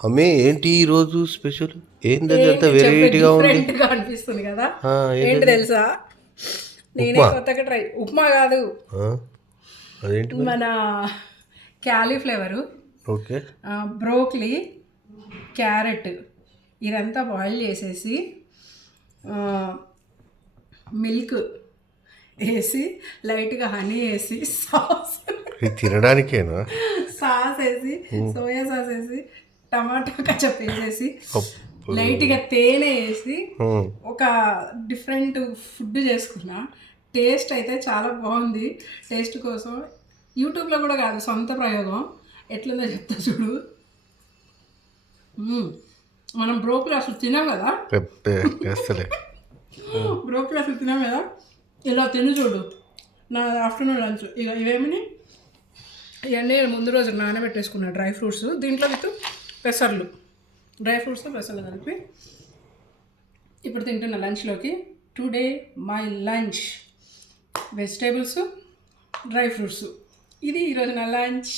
అమ్మే ఏంటి ఈరోజు స్పెషల్? ఏంది అది అంత ఏంటి చెప్పే వెరైటీగా ఉంది? డిఫరెంట్గా అనిపిస్తుంది కదా. ఆ, ఏంటి ఏంటది? తెలుసా, నేనే ఉప్మా. కొత్తగా ఉప్మా కాదు, ఆ, అదేంటి మరి? మన క్యాలీఫ్లవరు, ఓకే. బ్రోక్లీ, క్యారెట్ ఇదంతా బాయిల్ చేసేసి మిల్క్ వేసి లైట్గా హనీ వేసి ఇది తినడానికేనా? సాస్ వేసి సోయా సాస్ వేసి టమాటా కచప్ వేసేసి అబ్బో. లైట్గా తేనె వేసి ఉమ్. ఒక డిఫరెంట్ ఫుడ్ చేసుకున్నా. టేస్ట్ అయితే చాలా బాగుంది. టేస్ట్ కోసం యూట్యూబ్లో కూడా కాదు, సొంత ప్రయోగం. ఎట్లుందో చెప్తా చూడు. మనం బ్రోకలీ అసలు తినాం కదా, వేస్తలే. బ్రోకలీ అసలు తినాం కదా, ఇలా తిని చూడు. నా ఆఫ్టర్నూన్ లంచ్ ఇక ఇవేమని ఇవన్నీ ముందు రోజు నానబెట్టేసుకున్నా డ్రై ఫ్రూట్స్, దీంట్లో విత్ పెసర్లు, డ్రై ఫ్రూట్స్ పెసర్లు కలిపి ఇప్పుడు తింటున్న లంచ్లోకి. Today my lunch vegetables, dry fruits. ఇది ఈరోజు నా లంచ్.